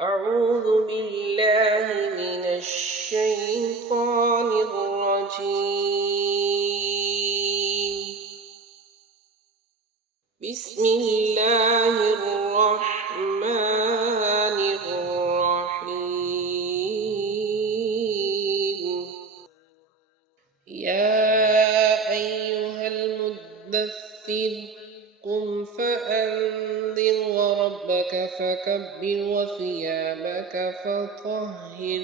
أعوذ بالله من الشيطان الرجيم. بسم الله الرحمن الرحيم. يا أيها المدثر قم فأنذر وربك فكبر وثيابك فطهر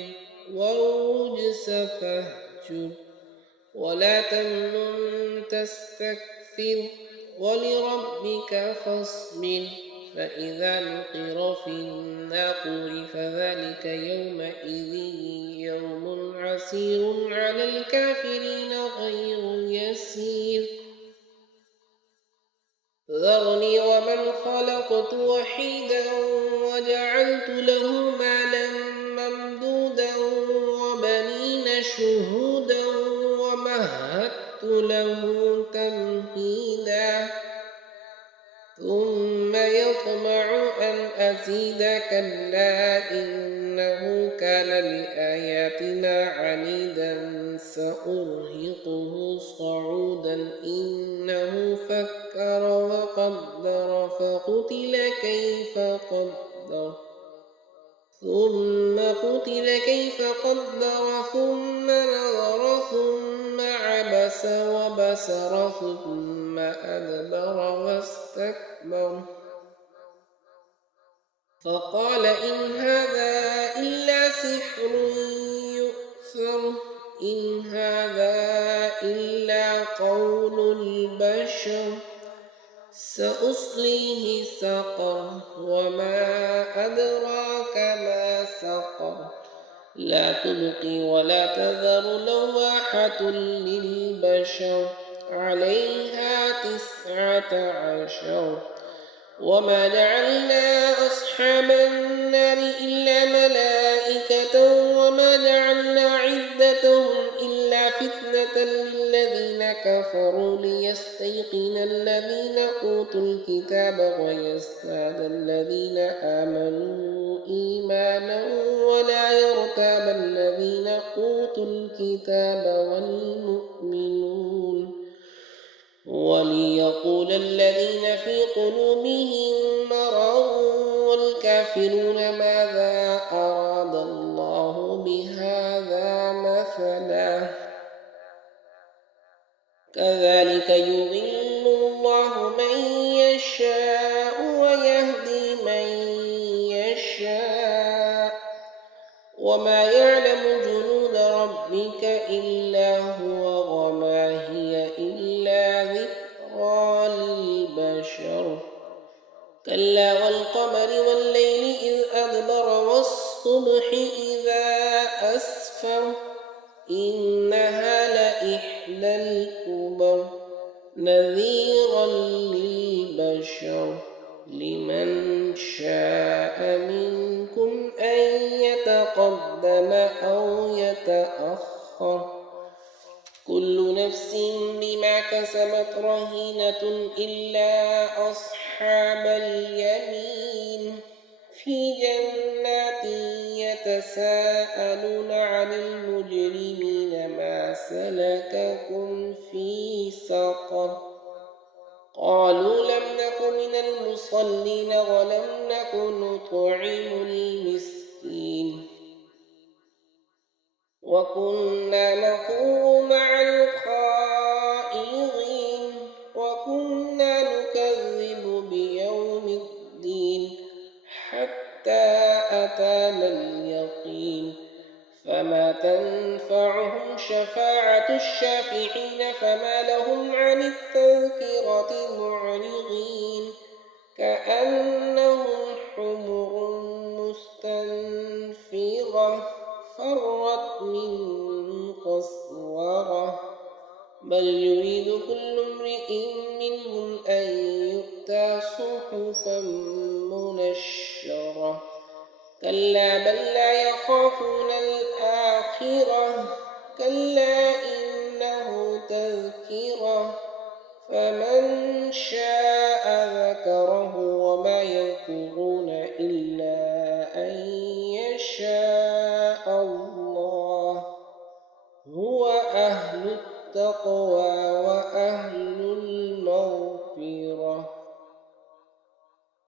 والرجس فاهجر ولا تمنن تستكثر ولربك فاصبر فإذا نقر في الناقور فذلك يومئذ يوم عسير على الكافرين غير يسير. ذرني ومن خلقت وحيدا وجعلت له مالا ممدودا وبنين شهودا ومهدت له تمهيدا ثم يطمع أن أزيد كلا إنه كان لآياتنا عنيدا سأرهقه صعودا إنه فكر وقدر فقتل كيف قدر ثم نظر ثم عبس وبسر ثم أدبر واستكبر فقال إن هذا إلا سحر يؤثر إن هذا إلا قول البشر سأصليه سقر وما أدراك ما سقر لا تبقي ولا تذر لواحة للبشر عليها 19 وما جعلنا أصحاب النار إلا ملائكة وما جعلنا عدتهم إلا فتنة للذين كفروا ليستيقن الذين أوتوا الكتاب ويزداد الذين آمنوا إيمانا ولا يرتاب الذين أوتوا الكتاب والمؤمنون وليقول الذين في قلوبهم مرض والكافرون ماذا أراد الله بهذا مثلا كذلك يضل الله من يشاء ويهدي من يشاء وما يعلم جنود ربك إلا هو وما هي إلا ذكرى للبشر كلا والقمر والليل إذ أدبر والصبح إذا أسفر إنها لإحدى الكبر نذيرا للبشر لمن شاء منكم أن يتقدم أو يتأخر كل نفس بما كسبت رهينة إلا أصحاب اليمين في جنات يتساءلون عن المجرمين ما سلككم في سقر قالوا لم نك من المصلين ولم نك نطعم المسكين وكنا نخوض مع الخائضين وكنا نكذب بيوم الدين حتى أتانا اليقين فما تنفعهم شفاعة الشافعين فما لهم عن التذكرة معرضين كأنهم حمر مستنفرة فرت من قسورة بل يريد كل امرئ منهم أن يؤتى صحفا منشرة كلا بل لا يخافون الآخرة كلا إنه تذكرة فمن شاء ذكره وما ينكرون إلا أن الله هو أهل التقوى وأهل